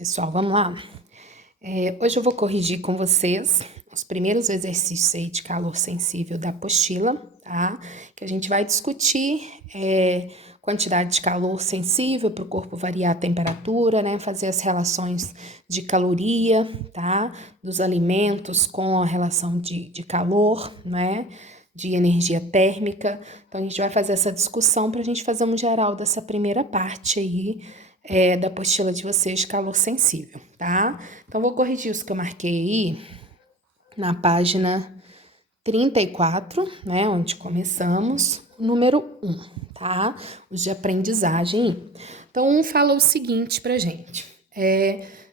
Pessoal, vamos lá? Hoje eu vou corrigir com vocês os primeiros exercícios aí de calor sensível da apostila, tá? Que a gente vai discutir quantidade de calor sensível para o corpo variar a temperatura, né? Fazer as relações de caloria, tá? Dos alimentos com a relação de calor, né? De energia térmica. Então, a gente vai fazer essa discussão para a gente fazer um geral dessa primeira parte aí, da apostila de vocês de calor sensível, tá? Então, vou corrigir os que eu marquei aí na página 34, né, onde começamos, número 1, tá? Os de aprendizagem. Então, um fala o seguinte pra gente,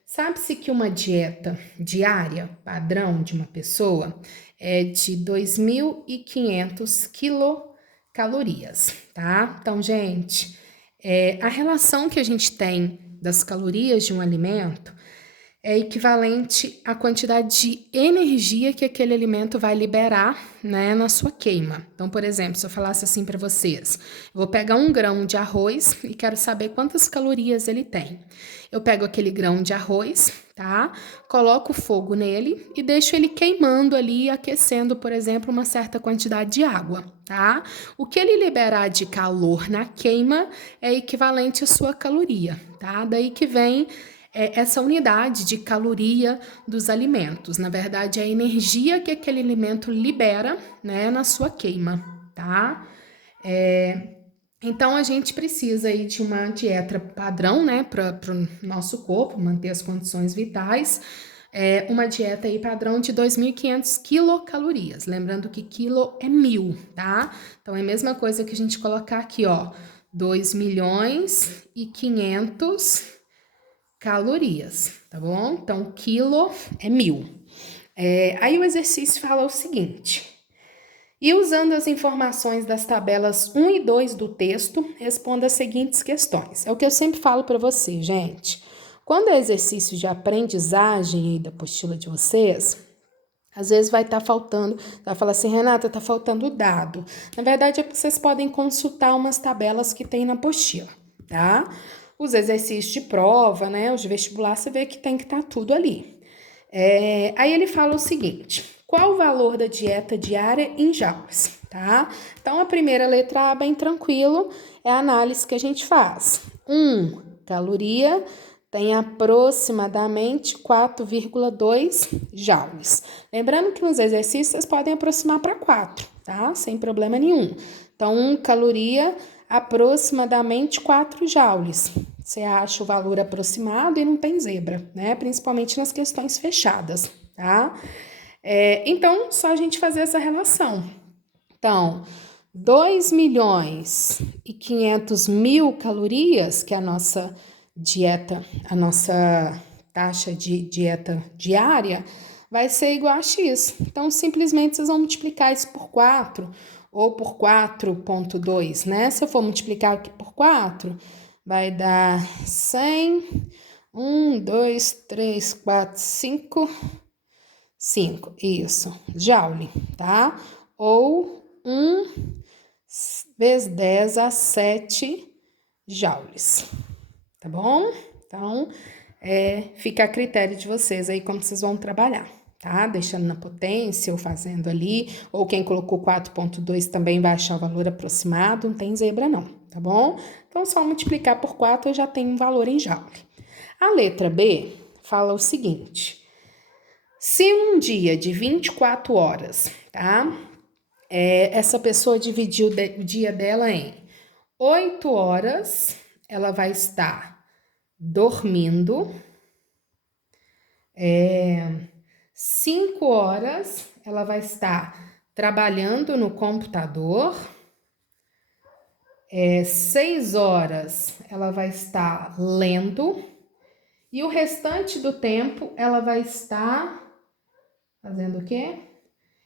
sabe-se que uma dieta diária padrão de uma pessoa é de 2.500 quilocalorias, tá? Então, gente, a relação que a gente tem das calorias de um alimento é equivalente à quantidade de energia que aquele alimento vai liberar, né, na sua queima. Então, por exemplo, se eu falasse assim para vocês, eu vou pegar um grão de arroz e quero saber quantas calorias ele tem. Eu pego aquele grão de arroz, tá? Coloco fogo nele e deixo ele queimando ali, aquecendo, por exemplo, uma certa quantidade de água, tá? O que ele liberar de calor na queima é equivalente à sua caloria, tá? Daí que vem essa unidade de caloria dos alimentos. Na verdade, é a energia que aquele alimento libera, né, na sua queima, tá? Então, a gente precisa aí de uma dieta padrão, né, para o nosso corpo, manter as condições vitais. Uma dieta aí padrão de 2.500 quilocalorias. Lembrando que quilo é 1.000, tá? Então, é a mesma coisa que a gente colocar aqui, ó, 2.500.000 calorias, tá bom? Então, quilo é 1.000. Aí o exercício fala o seguinte: e usando as informações das tabelas 1 e 2 do texto, responda as seguintes questões. É o que eu sempre falo para você, gente. Quando é exercício de aprendizagem aí da apostila de vocês, às vezes vai estar faltando, vai falar assim, Renata, tá faltando dado. Na verdade, é porque vocês podem consultar umas tabelas que tem na apostila, tá? Os exercícios de prova, né? Os de vestibular, você vê que tem que estar tudo ali. Aí ele fala o seguinte: qual o valor da dieta diária em joules, tá? Então, a primeira letra A, bem tranquilo, é a análise que a gente faz. 1 caloria tem aproximadamente 4,2 joules. Lembrando que nos exercícios vocês podem aproximar para 4, tá? Sem problema nenhum. Então, 1 caloria, aproximadamente 4 joules. Você acha o valor aproximado e não tem zebra, né? Principalmente nas questões fechadas, tá? Então, só a gente fazer essa relação. Então, 2.500.000 calorias, que é a nossa dieta, a nossa taxa de dieta diária, vai ser igual a X. Então, simplesmente vocês vão multiplicar isso por 4 ou por 4,2, né? Se eu for multiplicar aqui por 4, vai dar 100, 1, 2, 3, 4, 5, isso, joule, tá? Ou 1 vezes 10 a 7 joules, tá bom? Então, fica a critério de vocês aí como vocês vão trabalhar, tá? Deixando na potência ou fazendo ali, ou quem colocou 4,2 também vai achar o valor aproximado, não tem zebra não, tá bom? Então, só multiplicar por 4 eu já tenho um valor em joule. A letra B fala o seguinte: se um dia de 24 horas, tá? Essa pessoa dividiu o dia dela em 8 horas, ela vai estar dormindo, 5 horas, ela vai estar trabalhando no computador, 6 horas, ela vai estar lendo, e o restante do tempo, ela vai estar fazendo o quê?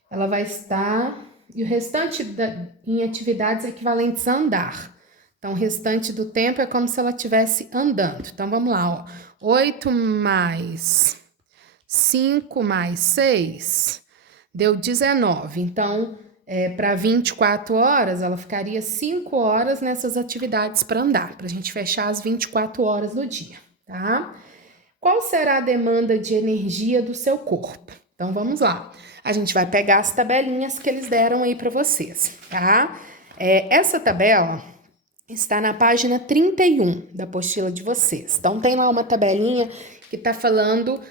Ela vai estar, e o restante em atividades equivalentes a andar. Então, o restante do tempo é como se ela estivesse andando. Então, vamos lá, ó. 8 mais 5 mais 6 deu 19. Então, para 24 horas, ela ficaria 5 horas nessas atividades para andar, para a gente fechar as 24 horas do dia, tá? Qual será a demanda de energia do seu corpo? Então, vamos lá. A gente vai pegar as tabelinhas que eles deram aí para vocês, tá? Essa tabela está na página 31 da apostila de vocês. Então, tem lá uma tabelinha que está falando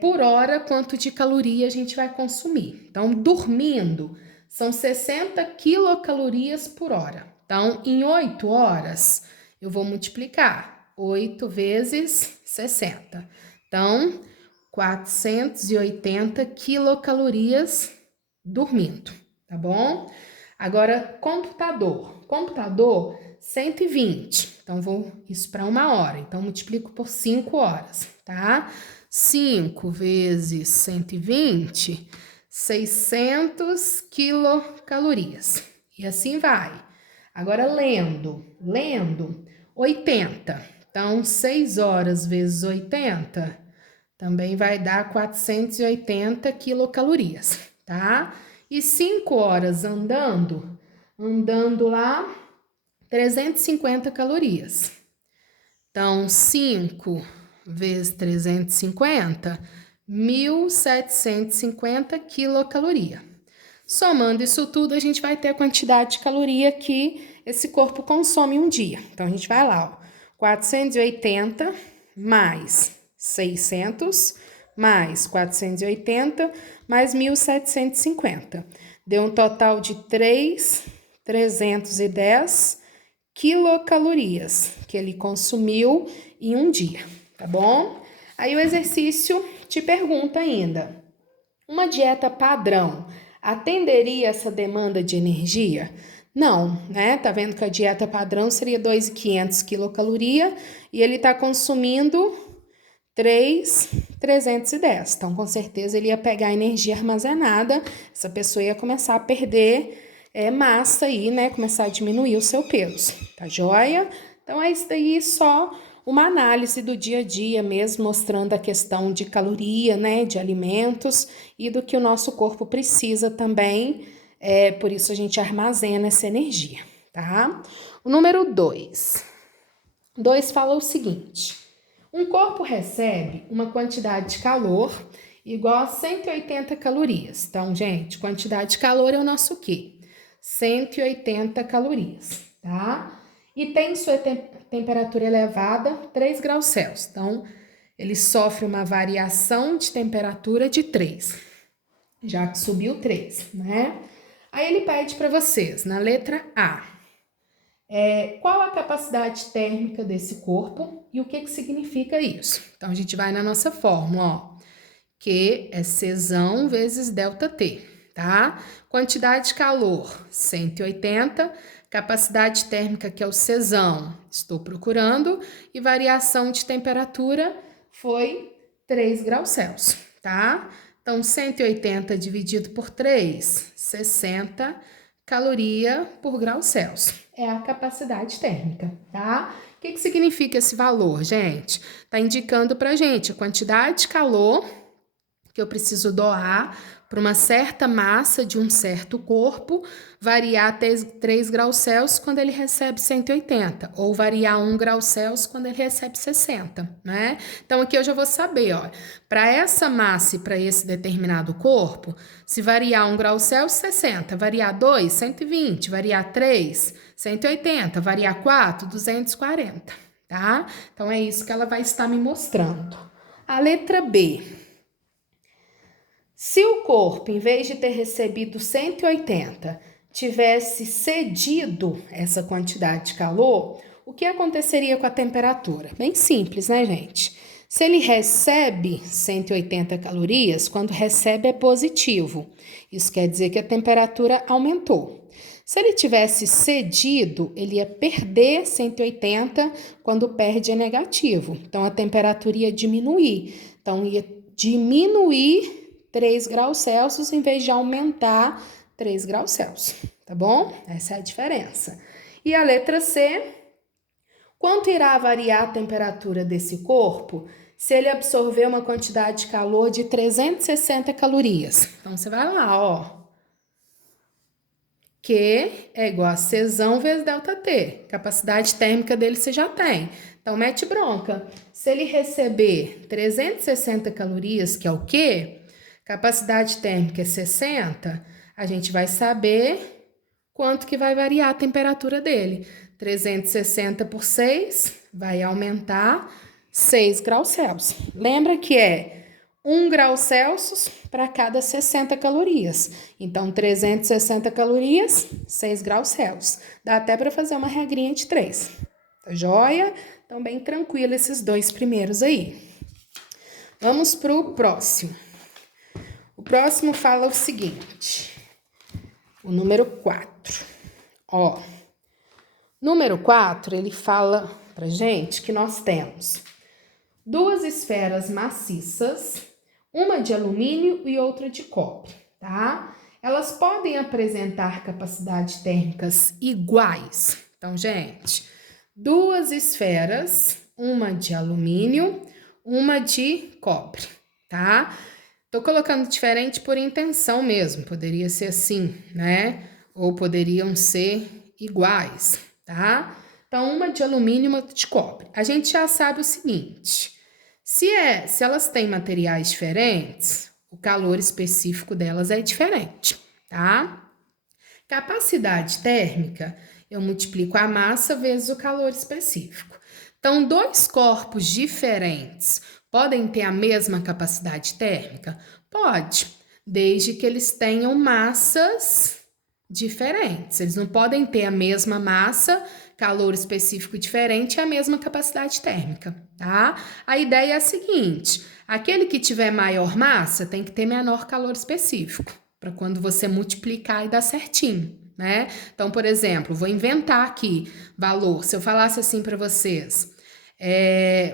por hora quanto de caloria a gente vai consumir. Então, dormindo, são 60 quilocalorias por hora. Então, em 8 horas, eu vou multiplicar 8 vezes 60. Então, 480 quilocalorias dormindo, tá bom? Agora, computador 120. Então, vou isso para 1 hora. Então, multiplico por 5 horas, tá? 5 vezes 120, 600 quilocalorias. E assim vai. Agora, lendo, 80. Então, 6 horas vezes 80 também vai dar 480 quilocalorias, tá? E 5 horas andando lá, 350 calorias. Então, 5 vezes 350, 1.750 quilocaloria. Somando isso tudo, a gente vai ter a quantidade de caloria que esse corpo consome um dia. Então, a gente vai lá, ó, 480 mais 600 mais 480 mais 1.750. Deu um total de 310 quilocalorias que ele consumiu em um dia, tá bom? Aí o exercício te pergunta ainda: uma dieta padrão atenderia essa demanda de energia? Não, né? Tá vendo que a dieta padrão seria 2.500 quilocaloria e ele tá consumindo 310. Então, com certeza, ele ia pegar a energia armazenada, essa pessoa ia começar a perder massa aí, né? Começar a diminuir o seu peso, tá joia? Então, é isso daí, só uma análise do dia a dia mesmo, mostrando a questão de caloria, né? De alimentos e do que o nosso corpo precisa também, por isso a gente armazena essa energia, tá? O número 2. 2 fala o seguinte: um corpo recebe uma quantidade de calor igual a 180 calorias. Então, gente, quantidade de calor é o nosso quê? 180 calorias, tá? E tem sua temperatura elevada, 3 graus Celsius. Então, ele sofre uma variação de temperatura de 3, já que subiu 3, né? Aí ele pede para vocês, na letra A, qual a capacidade térmica desse corpo e o que significa isso? Então, a gente vai na nossa fórmula, ó, que é Czão vezes ΔT, tá? Quantidade de calor, 180, capacidade térmica, que é o Czão, estou procurando, e variação de temperatura foi 3 graus Celsius, tá? Então, 180 dividido por 3, 60 caloria por grau Celsius. É a capacidade térmica, tá? O que significa esse valor, gente? Tá indicando pra gente a quantidade de calor que eu preciso doar para uma certa massa de um certo corpo, variar 3 graus Celsius quando ele recebe 180, ou variar 1 grau Celsius quando ele recebe 60, né? Então, aqui eu já vou saber, ó, para essa massa e para esse determinado corpo, se variar 1 grau Celsius, 60, variar 2, 120, variar 3, 180, variar 4, 240, tá? Então, é isso que ela vai estar me mostrando. A letra B. Se o corpo, em vez de ter recebido 180, tivesse cedido essa quantidade de calor, o que aconteceria com a temperatura? Bem simples, né, gente? Se ele recebe 180 calorias, quando recebe é positivo. Isso quer dizer que a temperatura aumentou. Se ele tivesse cedido, ele ia perder 180, quando perde é negativo. Então, a temperatura ia diminuir. Então, ia diminuir 3 graus Celsius em vez de aumentar 3 graus Celsius, tá bom? Essa é a diferença. E a letra C, quanto irá variar a temperatura desse corpo se ele absorver uma quantidade de calor de 360 calorias? Então, você vai lá, ó. Q é igual a Czão vezes ΔT. Capacidade térmica dele você já tem. Então, mete bronca. Se ele receber 360 calorias, que é o quê? Capacidade térmica é 60, a gente vai saber quanto que vai variar a temperatura dele. 360 por 6 vai aumentar 6 graus Celsius. Lembra que é 1 grau Celsius para cada 60 calorias. Então, 360 calorias, 6 graus Celsius. Dá até para fazer uma regrinha de 3. Tá joia? Então, bem tranquilo esses dois primeiros aí. Vamos para o próximo. O próximo fala o seguinte. O número 4. Ó, número 4, ele fala pra gente que nós temos duas esferas maciças, uma de alumínio e outra de cobre, tá? Elas podem apresentar capacidades térmicas iguais. Então, gente, duas esferas, uma de alumínio, uma de cobre, tá? Tô colocando diferente por intenção mesmo, poderia ser assim, né? Ou poderiam ser iguais, tá? Então, uma de alumínio e uma de cobre. A gente já sabe o seguinte, se elas têm materiais diferentes, o calor específico delas é diferente, tá? Capacidade térmica, eu multiplico a massa vezes o calor específico. Então, dois corpos diferentes podem ter a mesma capacidade térmica? Pode, desde que eles tenham massas diferentes. Eles não podem ter a mesma massa, calor específico diferente e a mesma capacidade térmica, tá? A ideia é a seguinte, aquele que tiver maior massa tem que ter menor calor específico, para quando você multiplicar e dar certinho, né? Então, por exemplo, vou inventar aqui valor. Se eu falasse assim para vocês,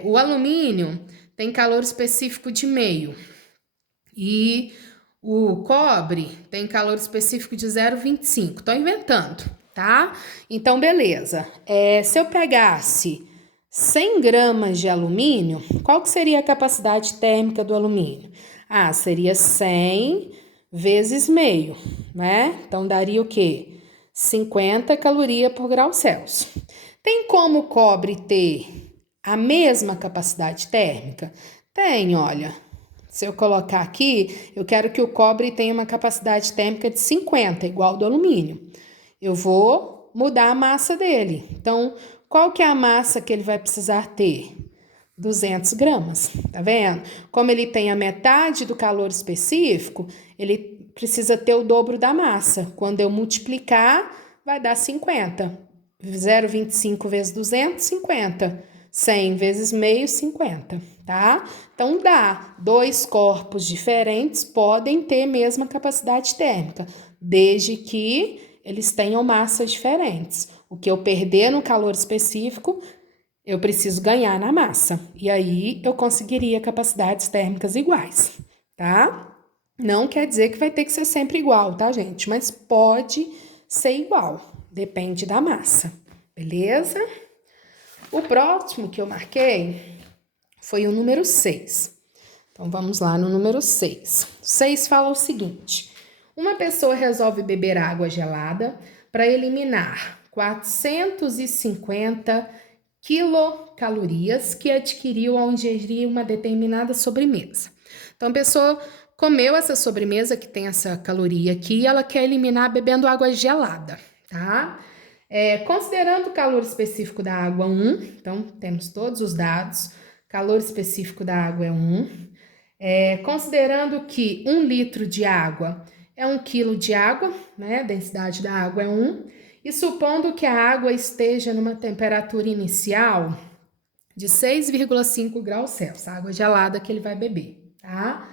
o alumínio tem calor específico de meio e o cobre tem calor específico de 0,25. Tô inventando, tá? Então, beleza. Se eu pegasse 100 gramas de alumínio, qual que seria a capacidade térmica do alumínio? Seria 100 vezes meio, né? Então, daria o quê? 50 calorias por grau Celsius. Tem como o cobre ter a mesma capacidade térmica? Tem, olha. Se eu colocar aqui, eu quero que o cobre tenha uma capacidade térmica de 50, igual ao do alumínio. Eu vou mudar a massa dele. Então, qual que é a massa que ele vai precisar ter? 200 gramas, tá vendo? Como ele tem a metade do calor específico, ele precisa ter o dobro da massa. Quando eu multiplicar, vai dar 50. 0,25 vezes 200, 50. 100 vezes meio, 50, tá? Então, dois corpos diferentes podem ter a mesma capacidade térmica, desde que eles tenham massas diferentes. O que eu perder no calor específico, eu preciso ganhar na massa. E aí, eu conseguiria capacidades térmicas iguais, tá? Não quer dizer que vai ter que ser sempre igual, tá, gente? Mas pode ser igual, depende da massa, beleza? O próximo que eu marquei foi o número 6. Então, vamos lá no número 6. 6 fala o seguinte, uma pessoa resolve beber água gelada para eliminar 450 quilocalorias que adquiriu ao ingerir uma determinada sobremesa. Então, a pessoa comeu essa sobremesa que tem essa caloria aqui e ela quer eliminar bebendo água gelada, tá? Considerando o calor específico da água 1, então temos todos os dados, calor específico da água é 1, considerando que 1 litro de água é 1 quilo de água, né, a densidade da água é 1, e supondo que a água esteja numa temperatura inicial de 6,5 graus Celsius, a água gelada que ele vai beber, tá?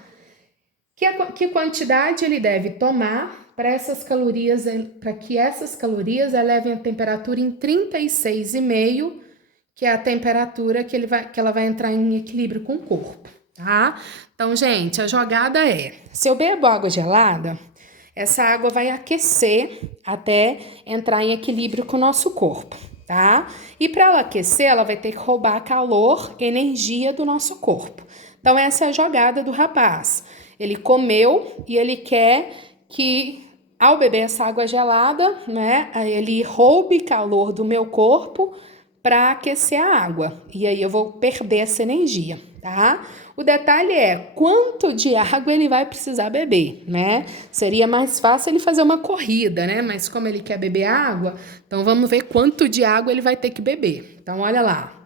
Que quantidade ele deve tomar para que essas calorias elevem a temperatura em 36,5, que é a temperatura que ela vai entrar em equilíbrio com o corpo, tá? Então, gente, a jogada se eu bebo água gelada, essa água vai aquecer até entrar em equilíbrio com o nosso corpo, tá? E para ela aquecer, ela vai ter que roubar calor, energia do nosso corpo. Então, essa é a jogada do rapaz. Ele comeu e ele quer que, ao beber essa água gelada, né, ele roube calor do meu corpo para aquecer a água. E aí eu vou perder essa energia, tá? O detalhe é quanto de água ele vai precisar beber, né? Seria mais fácil ele fazer uma corrida, né? Mas como ele quer beber água, então vamos ver quanto de água ele vai ter que beber. Então, olha lá.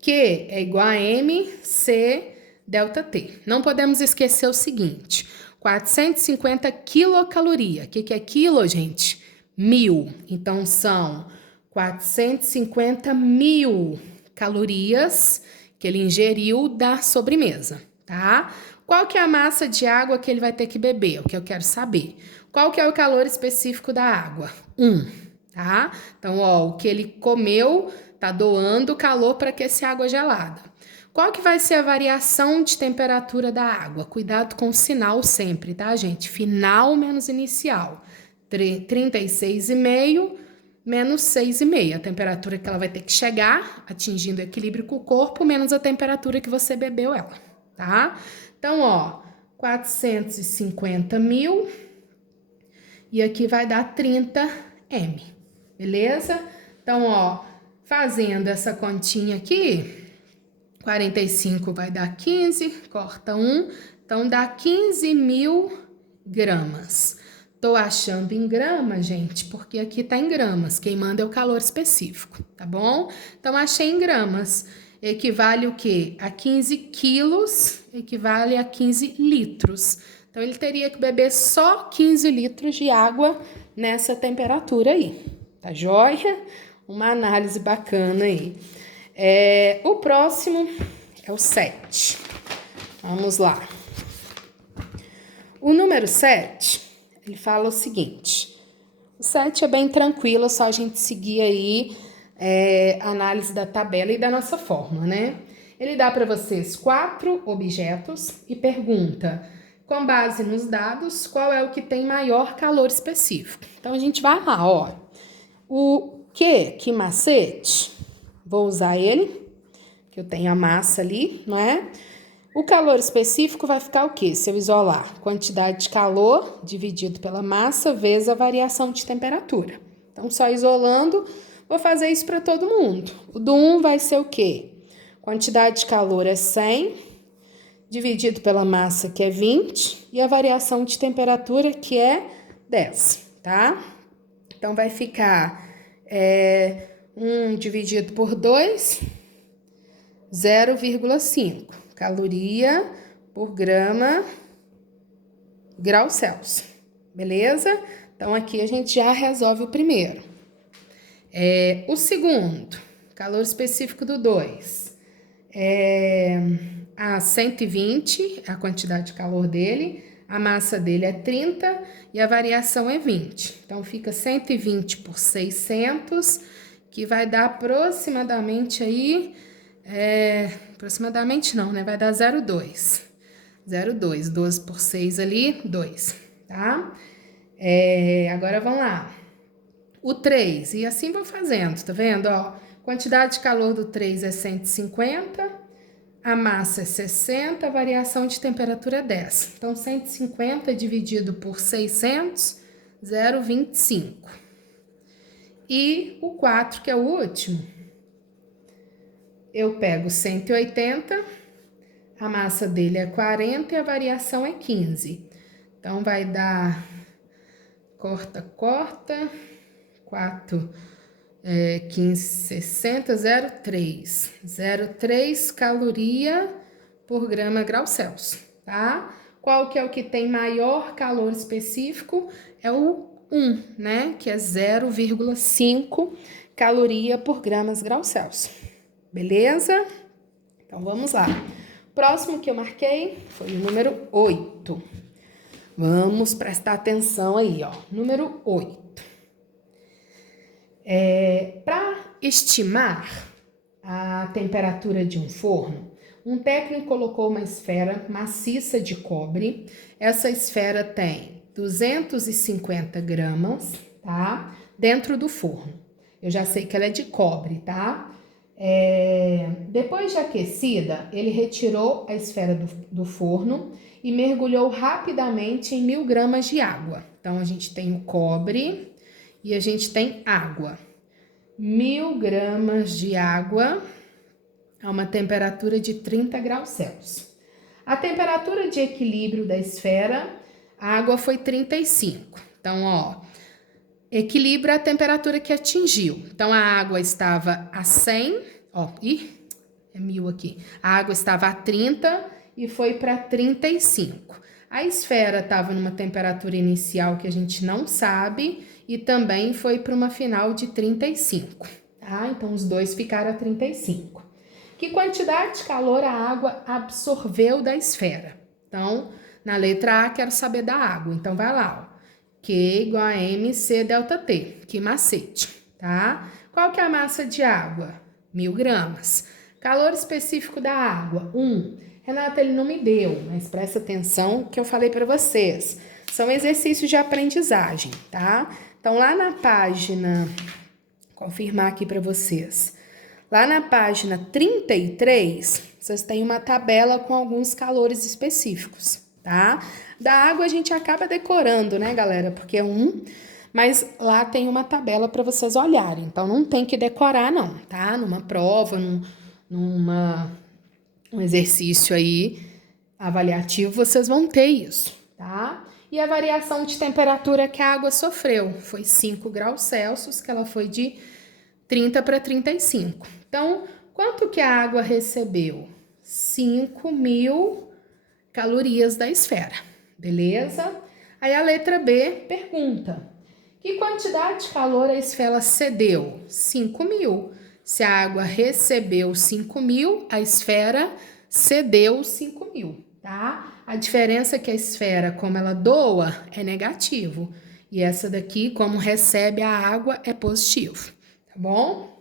Q é igual a MC delta T. Não podemos esquecer o seguinte, 450 quilocaloria. O que é quilo, gente? 1000. Então, são 450 mil calorias que ele ingeriu da sobremesa, tá? Qual que é a massa de água que ele vai ter que beber? É o que eu quero saber. Qual que é o calor específico da água? 1, tá? Então, ó, o que ele comeu tá doando calor para aquecer água gelada. Qual que vai ser a variação de temperatura da água? Cuidado com o sinal sempre, tá, gente? Final menos inicial. 36,5 menos 6,5. A temperatura que ela vai ter que chegar, atingindo o equilíbrio com o corpo, menos a temperatura que você bebeu ela, tá? Então, ó, 450 mil e aqui vai dar 30 M, beleza? Então, ó, fazendo essa continha aqui, 45 vai dar 15, corta 1, então dá 15 mil gramas. Tô achando em gramas, gente, porque aqui tá em gramas, quem manda é o calor específico, tá bom? Então, achei em gramas. Equivale o quê? A 15 quilos, equivale a 15 litros. Então, ele teria que beber só 15 litros de água nessa temperatura aí, tá joia? Uma análise bacana aí. O próximo é o 7. Vamos lá. O número 7, ele fala o seguinte. O 7 é bem tranquilo, é só a gente seguir aí a análise da tabela e da nossa fórmula, né? Ele dá para vocês 4 objetos e pergunta, com base nos dados, qual é o que tem maior calor específico. Então, a gente vai lá, ó. O que macete? Vou usar ele, que eu tenho a massa ali, não é? O calor específico vai ficar o quê? Se eu isolar quantidade de calor dividido pela massa vezes a variação de temperatura. Então, só isolando, vou fazer isso para todo mundo. O do 1 vai ser o quê? Quantidade de calor é 100, dividido pela massa, que é 20, e a variação de temperatura, que é 10, tá? Então, vai ficar 1 dividido por 2, 0,5 caloria por grau Celsius, beleza? Então, aqui a gente já resolve o primeiro. O segundo, calor específico do 2, a 120, a quantidade de calor dele, a massa dele é 30 e a variação é 20. Então, fica 120 por 600, que vai dar aproximadamente aí... aproximadamente não, né? Vai dar 0,2. 0,2. 12 por 6 ali, 2, tá? Agora vamos lá. O 3, e assim vou fazendo, tá vendo? Ó, quantidade de calor do 3 é 150, a massa é 60, a variação de temperatura é 10. Então, 150 dividido por 600, 0,25. E o 4, que é o último, eu pego 180, a massa dele é 40 e a variação é 15. Então, vai dar, corta, 4, 15, 60, 0,3. 0,3 caloria por grau Celsius, tá? Qual que é o que tem maior calor específico? É o 1, né? Que é 0,5 caloria por grau Celsius. Beleza? Então, vamos lá. Próximo que eu marquei foi o número 8. Vamos prestar atenção aí, ó. Número 8. Para estimar a temperatura de um forno, um técnico colocou uma esfera maciça de cobre. Essa esfera tem 250 gramas, tá? Dentro do forno. Eu já sei que ela é de cobre, tá? Depois de aquecida, ele retirou a esfera do forno e mergulhou rapidamente em 1000 gramas de água. Então, a gente tem o cobre e a gente tem água. 1000 gramas de água a uma temperatura de 30 graus Celsius. A temperatura de equilíbrio da esfera, a água foi 35. Então, ó, equilíbrio é a temperatura que atingiu. Então, a água estava a 100, ó, é 1000 aqui. A água estava a 30 e foi para 35. A esfera estava numa temperatura inicial que a gente não sabe e também foi para uma final de 35, tá? Então, os dois ficaram a 35. Que quantidade de calor a água absorveu da esfera? Então, na letra A, quero saber da água. Então, vai lá, ó. Q igual a MC delta T. Que macete, tá? Qual que é a massa de água? 1000 gramas. Calor específico da água, 1. Renata, ele não me deu, mas presta atenção que eu falei para vocês. São exercícios de aprendizagem, tá? Então, lá na página, confirmar aqui para vocês. Lá na página 33, vocês têm uma tabela com alguns calores específicos, tá? Da água a gente acaba decorando, né, galera? Porque é mas lá tem uma tabela para vocês olharem. Então, não tem que decorar, não, tá? Numa prova, um exercício aí avaliativo, vocês vão ter isso, tá? E a variação de temperatura que a água sofreu foi 5 graus Celsius, que ela foi de 30 para 35. Então, quanto que a água recebeu? 5.000 calorias da esfera, beleza? Aí a letra B pergunta, que quantidade de calor a esfera cedeu? 5.000. Se a água recebeu 5.000, a esfera cedeu 5.000, tá? A diferença é que a esfera, como ela doa, é negativo. E essa daqui, como recebe a água, é positivo, tá bom?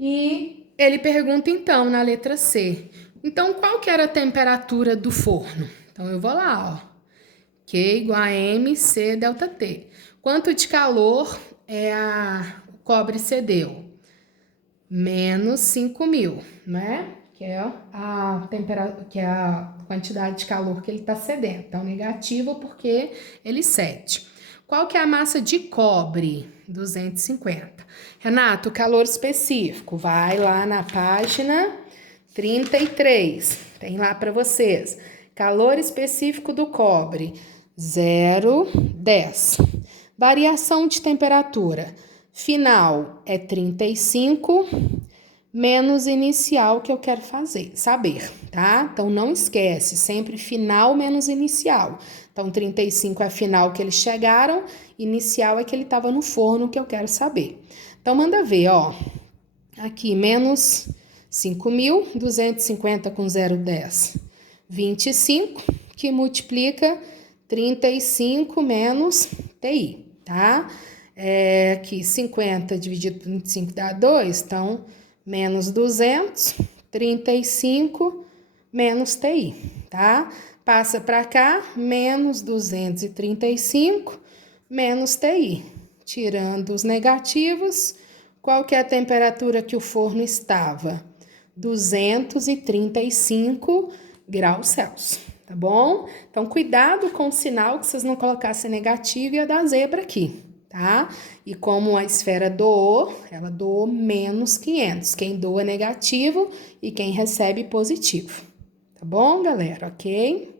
E ele pergunta então, na letra C, então qual que era a temperatura do forno? Então eu vou lá, ó, Q igual a MC delta T. Quanto de calor o cobre cedeu? Menos 5.000, né? Que é a quantidade de calor que ele está cedendo. Então, negativo porque ele cede. Qual que é a massa de cobre? 250. Renato, calor específico. Vai lá na página 33. Tem lá para vocês. Calor específico do cobre. 0,10. Variação de temperatura. Final é 35 menos inicial que eu quero saber, tá? Então, não esquece, sempre final menos inicial. Então, 35 é a final que eles chegaram, inicial é que ele estava no forno que eu quero saber. Então, manda ver, ó. Aqui, menos 5.000, 250 com 0,10, 25, que multiplica 35 menos TI, tá? Aqui 50 dividido por 25 dá 2, então menos 200, 35 menos TI, tá? Passa para cá, menos 235 menos TI. Tirando os negativos, qual que é a temperatura que o forno estava? 235 graus Celsius, tá bom? Então, cuidado com o sinal que vocês não colocassem negativo e a da zebra aqui, tá? E como a esfera doou, ela doou menos 500. Quem doa negativo e quem recebe positivo. Tá bom, galera? Ok?